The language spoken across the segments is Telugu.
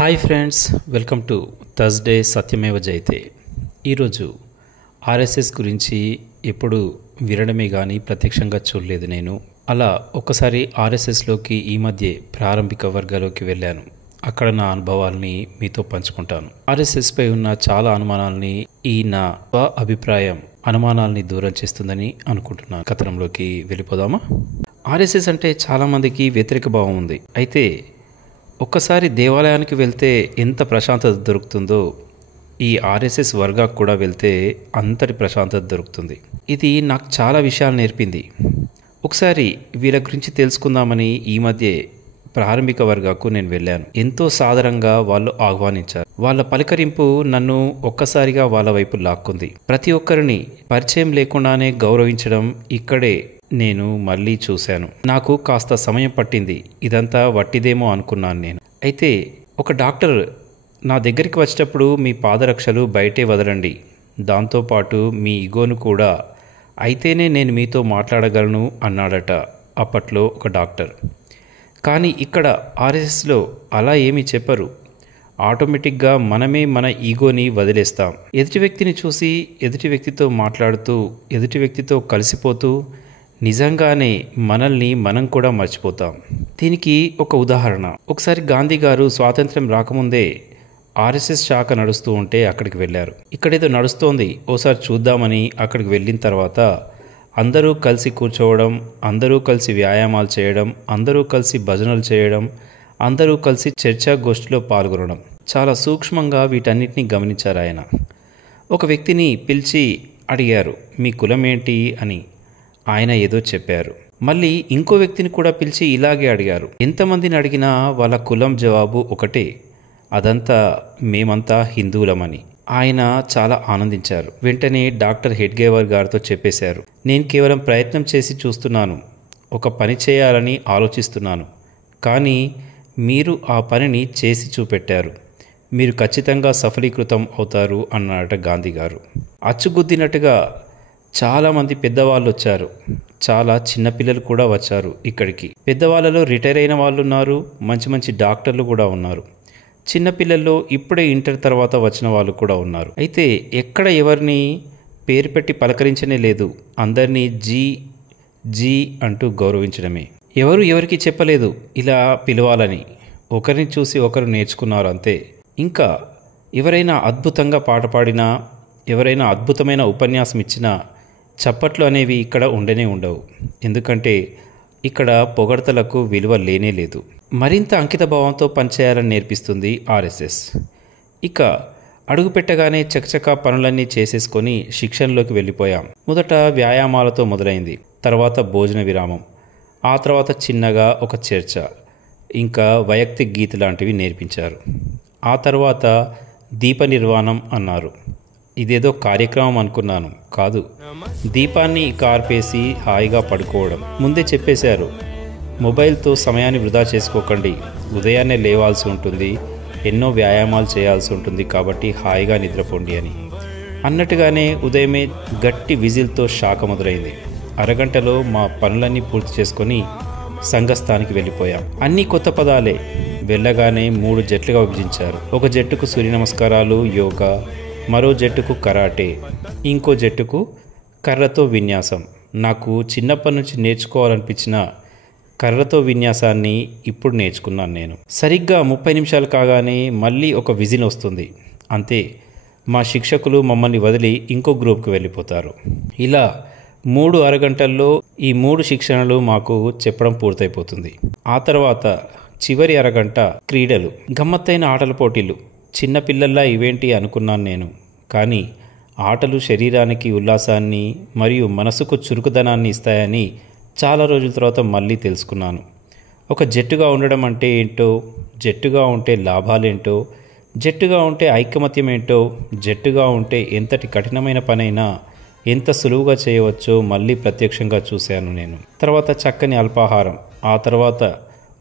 Hi friends, welcome to Thursday Satyameva Jayate. ఈరోజు ఆర్ఎస్ఎస్ గురించి ఎప్పుడు వినడమే కానీ ప్రత్యక్షంగా చూడలేదు. నేను అలా ఒక్కసారి ఆర్ఎస్ఎస్లోకి ఈ మధ్య ప్రారంభిక వర్గాలోకి వెళ్ళాను. అక్కడ నా అనుభవాల్ని మీతో పంచుకుంటాను. ఆర్ఎస్ఎస్పై ఉన్న చాలా అనుమానాల్ని ఈ నా అభిప్రాయం అనుమానాల్ని దూరం చేస్తుందని అనుకుంటున్నాను. కథనంలోకి వెళ్ళిపోదామా? ఆర్ఎస్ఎస్ అంటే చాలామందికి వ్యతిరేక భావం ఉంది. అయితే ఒక్కసారి దేవాలయానికి వెళ్తే ఎంత ప్రశాంతత దొరుకుతుందో ఈ ఆర్ఎస్ఎస్ వర్గాకు కూడా వెళ్తే అంతటి ప్రశాంతత దొరుకుతుంది. ఇది నాకు చాలా విషయాలు నేర్పింది. ఒకసారి వీళ్ళ గురించి తెలుసుకుందామని ఈ మధ్య ప్రారంభిక వర్గాకు నేను వెళ్ళాను. ఎంతో సాదరంగా వాళ్ళు ఆహ్వానించారు. వాళ్ళ పలకరింపు నన్ను ఒక్కసారిగా వాళ్ళ వైపు లాక్కుంది. ప్రతి ఒక్కరిని పరిచయం లేకుండానే గౌరవించడం ఇక్కడే నేను మళ్ళీ చూశాను. నాకు కాస్త సమయం పట్టింది. ఇదంతా వట్టిదేమో అనుకున్నాను నేను. అయితే ఒక డాక్టర్ నా దగ్గరికి వచ్చేటప్పుడు మీ పాదరక్షలు బయటే వదలండి, దాంతోపాటు మీ ఇగోను కూడా, అయితేనే నేను మీతో మాట్లాడగలను అన్నాడట అప్పట్లో ఒక డాక్టర్. కానీ ఇక్కడ ఆర్ఎస్ఎస్లో అలా ఏమీ చెప్పరు. ఆటోమేటిక్గా మనమే మన ఈగోని వదిలేస్తాం. ఎదుటి వ్యక్తిని చూసి ఎదుటి వ్యక్తితో మాట్లాడుతూ ఎదుటి వ్యక్తితో కలిసిపోతూ నిజంగానే మనల్ని మనం కూడా మర్చిపోతాం. దీనికి ఒక ఉదాహరణ. ఒకసారి గాంధీ గారు స్వాతంత్ర్యం రాకముందే ఆర్ఎస్ఎస్ శాఖ నడుస్తూ ఉంటే అక్కడికి వెళ్ళారు. ఇక్కడేదో నడుస్తోంది, ఓసారి చూద్దామని అక్కడికి వెళ్ళిన తర్వాత అందరూ కలిసి కూర్చోవడం, అందరూ కలిసి వ్యాయామాలు చేయడం, అందరూ కలిసి భజనలు చేయడం, అందరూ కలిసి చర్చాగోష్ఠిలో పాల్గొనడం, చాలా సూక్ష్మంగా వీటన్నిటిని గమనించారు ఆయన. ఒక వ్యక్తిని పిలిచి అడిగారు, మీ కులం ఏంటి అని. ఆయన ఏదో చెప్పారు. మళ్ళీ ఇంకో వ్యక్తిని కూడా పిలిచి ఇలాగే అడిగారు. ఎంతమందిని అడిగినా వాళ్ళ కులం జవాబు ఒకటే, అదంతా మేమంతా హిందువులమని. ఆయన చాలా ఆనందించారు. వెంటనే డాక్టర్ హెడ్గేవర్ గారితో చెప్పేశారు, నేను కేవలం ప్రయత్నం చేసి చూస్తున్నాను, ఒక పని చేయాలని ఆలోచిస్తున్నాను, కానీ మీరు ఆ పనిని చేసి చూపెట్టారు, మీరు ఖచ్చితంగా సఫలీకృతం అవుతారు అన్నారట గాంధీ గారు. అచ్చుగుద్దినట్టుగా చాలామంది పెద్దవాళ్ళు వచ్చారు, చాలా చిన్నపిల్లలు కూడా వచ్చారు ఇక్కడికి. పెద్దవాళ్ళలో రిటైర్ అయిన వాళ్ళు ఉన్నారు, మంచి మంచి డాక్టర్లు కూడా ఉన్నారు. చిన్నపిల్లల్లో ఇప్పుడే ఇంటర్ తర్వాత వచ్చిన వాళ్ళు కూడా ఉన్నారు. అయితే ఎక్కడ ఎవరిని పేరు పెట్టి పలకరించనే లేదు, అందరినీ జీ జీ అంటూ గౌరవించడమే. ఎవరు ఎవరికి చెప్పలేదు ఇలా పిలవాలని, ఒకరిని చూసి ఒకరు నేర్చుకున్నారు అంతే. ఇంకా ఎవరైనా అద్భుతంగా పాట పాడినా, ఎవరైనా అద్భుతమైన ఉపన్యాసం ఇచ్చినా చప్పట్లు అనేవి ఇక్కడ ఉండనే ఉండవు. ఎందుకంటే ఇక్కడ పొగడ్తలకు విలువ లేనే లేదు. మరింత అంకిత భావంతో పనిచేయాలని నేర్పిస్తుంది ఆర్ఎస్ఎస్. ఇక అడుగు పెట్టగానే చకచకా పనులన్నీ చేసేసుకొని శిక్షణలోకి వెళ్ళిపోయాం. మొదట వ్యాయామాలతో మొదలైంది, తర్వాత భోజన విరామం, ఆ తర్వాత చిన్నగా ఒక చర్చ, ఇంకా వైయక్తిక గీత లాంటివి నేర్పించారు. ఆ తర్వాత దీప నిర్వాణం అన్నారు. ఇదేదో కార్యక్రమం అనుకున్నాను, కాదు, దీపాన్ని కార్పేసి హాయిగా పడుకోవడం. ముందే చెప్పేశారు, మొబైల్తో సమయాన్ని వృధా చేసుకోకండి, ఉదయాన్నే లేవాల్సి ఉంటుంది, ఎన్నో వ్యాయామాలు చేయాల్సి ఉంటుంది, కాబట్టి హాయిగా నిద్రపోండి అని. అన్నట్టుగానే ఉదయమే గట్టి విజిల్తో శాఖ మొదలైంది. అరగంటలో మా పనులన్నీ పూర్తి చేసుకొని సంఘస్థానికి వెళ్ళిపోయాం. అన్నీ కొత్త పదాలే. వెళ్ళగానే 3 జట్లుగా విభజించారు. ఒక జట్టుకు సూర్య నమస్కారాలు, యోగా, మరో జట్టుకు కరాటే, ఇంకో జట్టుకు కర్రతో విన్యాసం. నాకు చిన్నప్పటి నుంచి నేర్చుకోవాలనిపించిన కర్రతో విన్యాసాన్ని ఇప్పుడు నేర్చుకున్నాను నేను. సరిగ్గా 30 నిమిషాలు కాగానే మళ్ళీ ఒక విజిల్ వస్తుంది, అంతే. మా శిక్షకులు మమ్మల్ని వదిలి ఇంకో గ్రూప్కి వెళ్ళిపోతారు. ఇలా 3 అరగంటల్లో ఈ 3 శిక్షణలు మాకు చెప్పడం పూర్తయిపోతుంది. ఆ తర్వాత చివరి అరగంట క్రీడలు, గమ్మత్తైన ఆటల పోటీలు. చిన్నపిల్లల్లా ఇవేంటి అనుకున్నాను నేను, కానీ ఆటలు శరీరానికి ఉల్లాసాన్ని మరియు మనసుకు చురుకుదనాన్ని ఇస్తాయని చాలా రోజుల తర్వాత మళ్ళీ తెలుసుకున్నాను. ఒక జట్టుగా ఉండడం అంటే ఏంటో, జట్టుగా ఉంటే లాభాలేంటో, జట్టుగా ఉంటే ఐకమత్యం ఏంటో, జట్టుగా ఉంటే ఎంతటి కఠినమైన పనైనా ఎంత సులువుగా చేయవచ్చో మళ్ళీ ప్రత్యక్షంగా చూశాను నేను. తర్వాత చక్కని అల్పాహారం, ఆ తర్వాత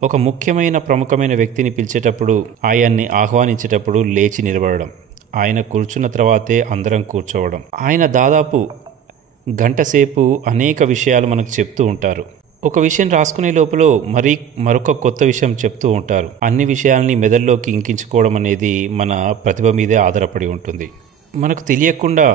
ఒక ముఖ్యమైన ప్రముఖమైన వ్యక్తిని పిలిచేటప్పుడు, ఆయన్ని ఆహ్వానించేటప్పుడు లేచి నిలబడడం, ఆయన కూర్చున్న తర్వాతే అందరం కూర్చోవడం. ఆయన దాదాపు గంట సేపు అనేక విషయాలు మనకు చెప్తూ ఉంటారు. ఒక విషయం రాసుకునే లోపల మరొక కొత్త విషయం చెప్తూ ఉంటారు. అన్ని విషయాల్ని మెదడులోకి ఇంకించుకోవడం అనేది మన ప్రతిభ మీదే ఆధారపడి ఉంటుంది. మనకు తెలియకుండా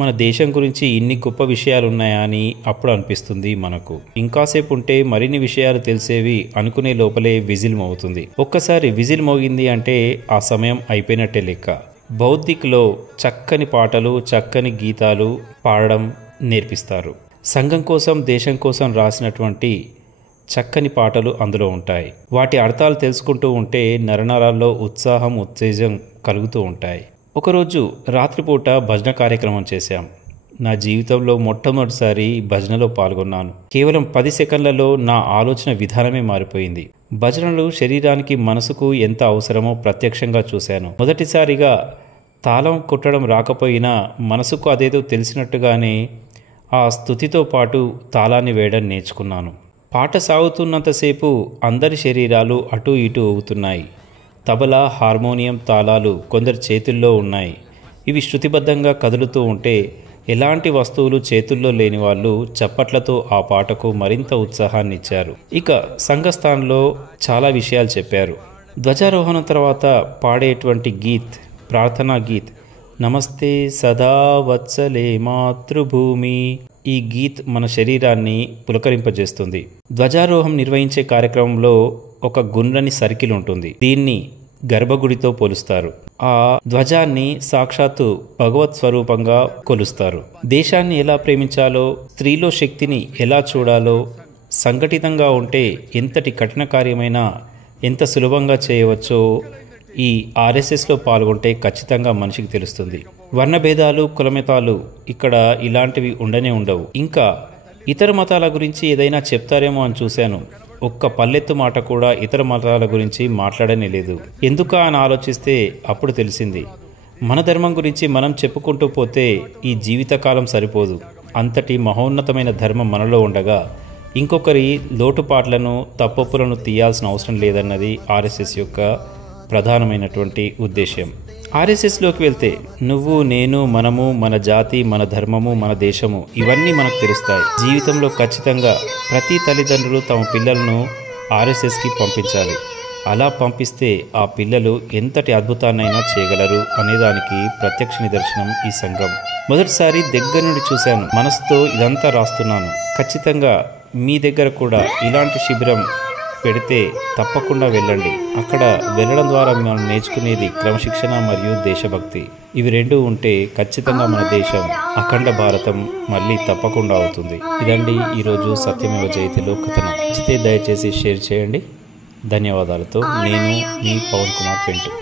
మన దేశం గురించి ఇన్ని గొప్ప విషయాలు ఉన్నాయా అని అప్పుడు అనిపిస్తుంది మనకు. ఇంకాసేపు ఉంటే మరిన్ని విషయాలు తెలిసేవి అనుకునే లోపలే విజిల్ మోగుతుంది. ఒక్కసారి విజిల్ మోగింది అంటే ఆ సమయం అయిపోయినట్టే లెక్క. బౌద్ధిక్లో చక్కని పాటలు, చక్కని గీతాలు పాడడం నేర్పిస్తారు. సంఘం కోసం, దేశం కోసం రాసినటువంటి చక్కని పాటలు అందులో ఉంటాయి. వాటి అర్థాలు తెలుసుకుంటూ ఉంటే నరనరాల్లో ఉత్సాహం, ఉత్తేజం కలుగుతూ ఉంటాయి. ఒకరోజు రాత్రిపూట భజన కార్యక్రమం చేశాం. నా జీవితంలో మొట్టమొదటిసారి భజనలో పాల్గొన్నాను. కేవలం 10 సెకండ్లలో నా ఆలోచన విధానమే మారిపోయింది. భజనలు శరీరానికి, మనసుకు ఎంత అవసరమో ప్రత్యక్షంగా చూశాను. మొదటిసారిగా తాళం కొట్టడం రాకపోయినా మనసుకు అదేదో తెలిసినట్టుగానే ఆ స్తుతితో పాటు తాళాన్ని వేయడం నేర్చుకున్నాను. పాట సాగుతున్నంతసేపు అందరి శరీరాలు అటూ ఇటూ ఊగుతున్నాయి. తబలా, హార్మోనియం తాళాలు కొందరి చేతుల్లో ఉన్నాయి. ఇవి శృతిబద్ధంగా కదులుతూ ఉంటే ఎలాంటి వస్తువులు చేతుల్లో లేని వాళ్ళు చప్పట్లతో ఆ పాటకు మరింత ఉత్సాహాన్ని ఇచ్చారు. ఇక సంఘస్థానంలో చాలా విషయాలు చెప్పారు. ధ్వజారోహణం తర్వాత పాడేటువంటి గీత్, ప్రార్థనా గీత్ నమస్తే సదా వత్సలే మాతృభూమి. ఈ గీత్ మన శరీరాన్ని పులకరింపజేస్తుంది. ధ్వజారోహం నిర్వహించే కార్యక్రమంలో ఒక గుండ్రని సర్కిల్ ఉంటుంది. దీన్ని గర్భగుడితో పోలుస్తారు. ఆ ధ్వజాన్ని సాక్షాత్తు భగవత్ స్వరూపంగా కొలుస్తారు. దేశాన్ని ఎలా ప్రేమించాలో, స్త్రీలో శక్తిని ఎలా చూడాలో, సంఘటితంగా ఉంటే ఎంతటి కఠిన కార్యమైనా ఎంత సులభంగా చేయవచ్చో ఈ ఆర్ఎస్ఎస్లో పాల్గొంటే ఖచ్చితంగా మనిషికి తెలుస్తుంది. వర్ణభేదాలు, కులమతాలు ఇక్కడ ఇలాంటివి ఉండనే ఉండవు. ఇంకా ఇతర మతాల గురించి ఏదైనా చెప్తారేమో అని చూశాను. ఒక్క పల్లెత్తు మాట కూడా ఇతర మతాల గురించి మాట్లాడనే లేదు. ఎందుకా అని ఆలోచిస్తే అప్పుడు తెలిసింది, మన ధర్మం గురించి మనం చెప్పుకుంటూ పోతే ఈ జీవితకాలం సరిపోదు. అంతటి మహోన్నతమైన ధర్మం మనలో ఉండగా ఇంకొకరి లోటుపాట్లను, తప్పొప్పులను తీయాల్సిన అవసరం లేదన్నది ఆర్ఎస్ఎస్ యొక్క ప్రధానమైనటువంటి ఉద్దేశ్యం. ఆర్ఎస్ఎస్లోకి వెళ్తే నువ్వు, నేను, మనము, మన జాతి, మన ధర్మము, మన దేశము ఇవన్నీ మనకు తెలుస్తాయి. జీవితంలో ఖచ్చితంగా ప్రతి తల్లిదండ్రులు తమ పిల్లలను ఆర్ఎస్ఎస్కి పంపించాలి. అలా పంపిస్తే ఆ పిల్లలు ఎంతటి అద్భుతాన్నైనా చేయగలరు అనేదానికి ప్రత్యక్ష నిదర్శనం ఈ సంఘం. మొదటిసారి దగ్గర నుండి చూశాను. మనసుతో ఇదంతా రాస్తున్నాను. ఖచ్చితంగా మీ దగ్గర కూడా ఇలాంటి శిబిరం పెడితే తప్పకుండా వెళ్ళండి. అక్కడ వెళ్ళడం ద్వారా మనం నేర్చుకునేది క్రమశిక్షణ మరియు దేశభక్తి. ఇవి రెండూ ఉంటే ఖచ్చితంగా మన దేశం, అఖండ భారతం మళ్ళీ తప్పకుండా అవుతుంది. ఇదండి ఈరోజు సత్యమేవ జయతిలో కథనం. నచ్చితే దయచేసి షేర్ చేయండి. ధన్యవాదాలతో నేను మీ పవన్ కుమార్ పెంటు.